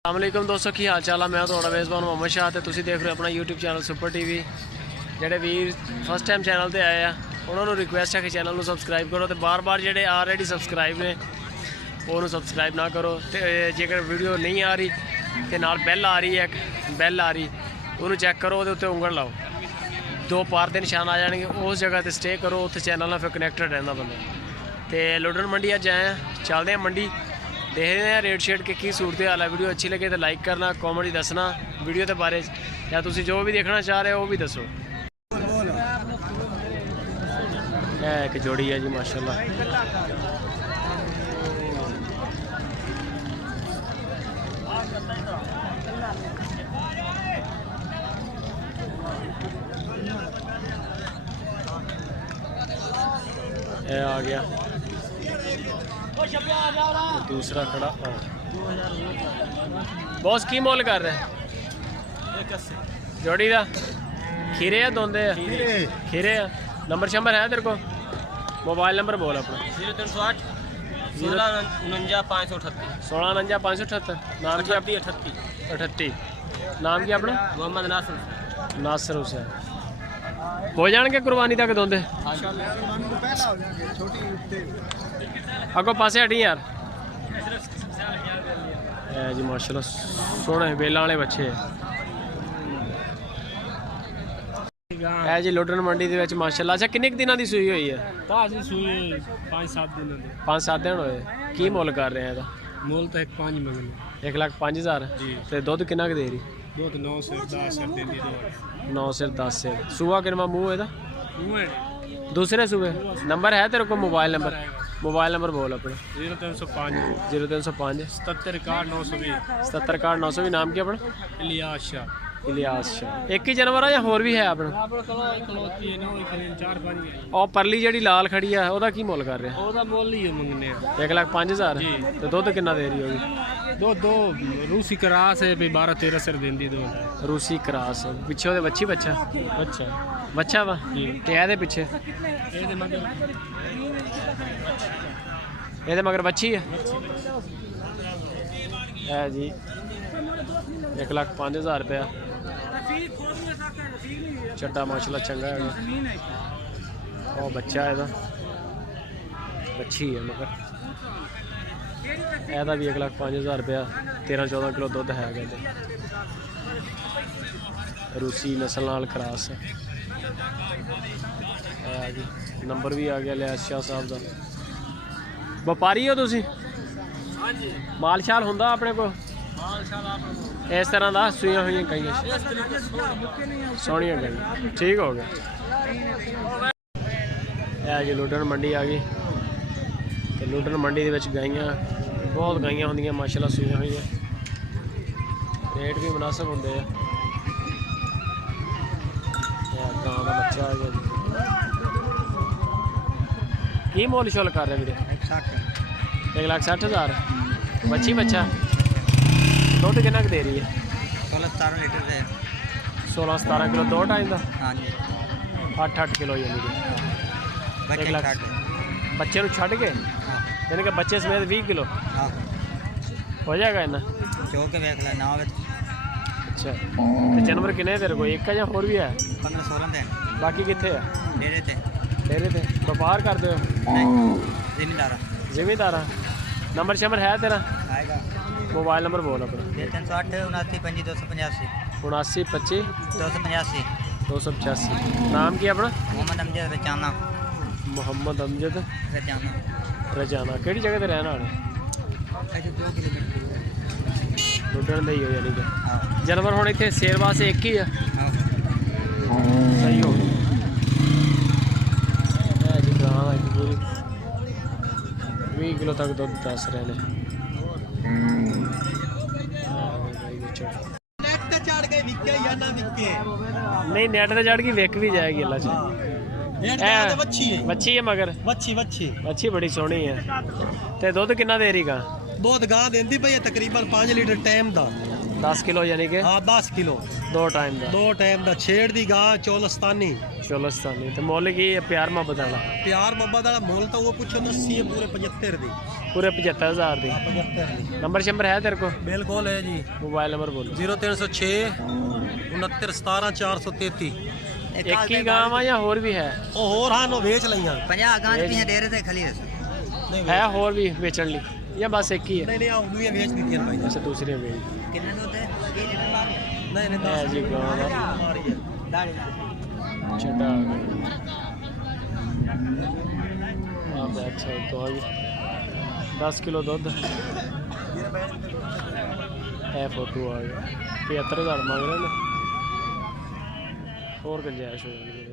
अस्सलामुअलैकुम दोस्तों की हाल चाल है। मैं थोड़ा मेज़बान मोहम्मद शाह तो तुसीं देख रहे हो अपना यूट्यूब चैनल सुपर टीवी। जेडे वीर फर्स्ट टाइम चैनल पर आए हैं उन्होंने रिक्वेस्ट है कि चैनल को सबसक्राइब करो। तो बार बार जेडे ऑलरेडी सबसक्राइब ने वो सबसक्राइब ना करो। तो जेकर वीडियो नहीं आ रही तो नाल बैल आ रही है, एक बैल आ रही उन्होंने चैक करो, उत्ते उंगल लाओ, दो पार के निशान आ जाएंगे। उस जगह पर स्टे करो, उत्थे चैनल फिर कनैक्टेड रहना बंदा। तो लुडन मंडी अज आए हैं, चलते हैं मंडी, देखते हैं रेट शेट के की सूरत हाल है। वीडियो अच्छी लगे तो लाइक करना, कॉमेंट दसना वीडियो के बारे, या तुम जो भी देखना चाह रहे हो वो भी दसो। एक जोड़ी है जी माशाल्लाह। ये आ गया दूसरा खड़ा। बॉस की मोल कर रहे हैं जोड़ी का? खीरे है दोंदे है? खीरे है। नंबर शंबर है तेरे को? मोबाइल नंबर बोल अपना। 0308 16 538 16 578। नाम क्या? 38। नाम क्या अपना? मोहम्मद नासिर। नासिर हुसैन। हो जाएंगे कुर्बानी तक दोंदे? अगो पासे हटी यार। जी माशाल्लाह सोहने बेला वाले बच्चे है जी लुडन मंडी दे विच माशाल्लाह। अच्छा किन्ने दिनों की सूई हुई है? ताजी सूई 5-7 दिन दी। 5-7 दिन होए। की मुल कर रहे हैं ਇਹਦਾ? मोल तो 1.5 मंगने। 1,05,000 ਤੇ ਦੁੱਧ ਕਿੰਨਾ ਕੁ ਦੇ ਰਹੀ? ਦੁੱਧ 9 से 10 से देंदी दो। 9 से 10 से। सूआ किनवा मुंह ਇਹਦਾ? दूसरे सूबे। नंबर है तेरे को? Mobile number? मोबाइल नंबर बोल अपना। 0305 0305 77 920 77 920। नाम क्या अपना? इलियास शाह। इलियास शाह। एक ही जानवर है या होर भी है अपना? और परली जी लाल खड़ी है ਉਹਦਾ की मुल कर रहे? ਉਹਦਾ ਮੁੱਲ ਹੀ ਮੰਗਨੇ ਆ 1,05,000। ਤੇ ਦੁੱਧ ਕਿੰਨਾ ਦੇ ਰਹੀ ਹੋਗੀ? ਦੋ रूसी क्रास है 12-13 सिर देंदी दो। रूसी क्रास पिछे ਉਹਦੇ ਬੱਚੀ ਬੱਚਾ? ਬੱਚਾ ਵਾ ਤੇ ਇਹਦੇ ਪਿੱਛੇ? ਇਹਦੇ ਮਗਰ ਬੱਚੀ ਹੈ। ਹੈ ਜੀ 1,05,000 रुपया। ਚੱਡਾ ਮਾਸ਼ਾਅੱਲਾ ਚੰਗਾ ਹੈਗਾ। ਉਹ ਬੱਚਾ ਇਹਦਾ ਬੱਚੀ ਹੈ ਮਗਰ ਇਹਦਾ ਵੀ 1,05,000 रुपया। 13-14 किलो दुध है। रूसी नस्ल नाल क्रास है जी। नंबर भी आ गया लियास शाह साहब का। व्यापारी हो तुसी? माल शाल हुंदा अपने को इस तरह का? सूइयां हुई कई सोहनियां गई। ठीक हो गया है जी। लुडन मंडी आ गई। तो लुडन मंडी के गाइयां बहुत गाइयां होंदियां माशाल्लाह सूइयां हुई। रेट भी मुनासिब होंगे। गां का बच्चा आ गया। की मोल शोल कर रहे वीरे? 1,60,000। बच्ची बच्चा दुध कितना दे रही है? 16-17 लीटर दे। 16-17 किलो 2 टाइम का? हाँ जी 8-8 किलो यानी कि 1 लाख। बच्चे छड़ के यानी कि बच्चे समेत 20 किलो हो जाएगा इन्ना? चो के वेख ले ना। अच्छा तो जानवर किन्ने तेरे को? एक है या होर भी है? 15-16 दिन। बाकी कितने है? डेरे थे। डेरे थे। व्यापार करते हो? जिम्मेदार। जिम्मेदार। नंबर शंबर है तेरा? आएगा। मोबाइल नंबर बोल अपना। 308 29 285 79 285 285। नाम क्या अपना? मोहम्मद अमजद रचाना। मोहम्मद अमजद रचाना। रजाना। किहड़ी जगह ते रहने वाले? 2 किलोमीटर लुडन दे ही हो यानी कि जानवर हुण इत्थे सेल वास्ते एक ही है। सही हो गया जी। गां एक पूरी 20 किलो तक दुध दस रहे हैं। नहीं नेट ते चढ़ गई विक भी जाएगी अल्लाह च। बच्ची है मगर बच्ची बड़ी सोहनी है। ते दुध किन्ना दे रही गां? दुध गां देंदी पई है तकरीबन 5 लीटर टाइम दा। 10 किलो यानी कि हाँ 10 किलो 2 टाइम का 2 टाइम का छेड़ दी गा चौलस्तानी चोलस्तानी तो मुल की प्यार मोहब्बत वाला प्यार मोहब्बत वाला मोल तो वो कुछ 80 है पूरे 75 दी पूरे 75,000 दी 75 दी नंबर शंबर है तेरे को बिल्कुल है जी मोबाइल नंबर बोलो 0306 69 17 433 एक ही गाँव है या और भी है ਉਹ ਹੋਰ ਹਨ ਉਹ ਵੇਚ ਲਈਆਂ 50 ਗਾਂ ਪੀਆਂ ਡੇਰੇ ਤੇ ਖਲੀ ਰਸ ਨਹੀਂ है और भी बेचने ली या बस एक ही है ਨਹੀਂ ਆ ਉਹਨੂੰ ਵੇਚ ਦਿੱਤੀਆਂ ਭਾਈ अच्छा दूसरी बेच ਕਿੰਨੇ ਦੁੱਧ ਹੈ ਇਹ ਜਿਹੜਾ ਨਹੀਂ ਨਹੀਂ है जी गाँव का ਮਾਰੀ ਹੈ ਦਾੜੀ छठा आ गया बैक साइड तो आ गई 10 किलो दूध है फोटो आ गया 75,000 मांग रहे हैं और गुंजाइश हो जाएगी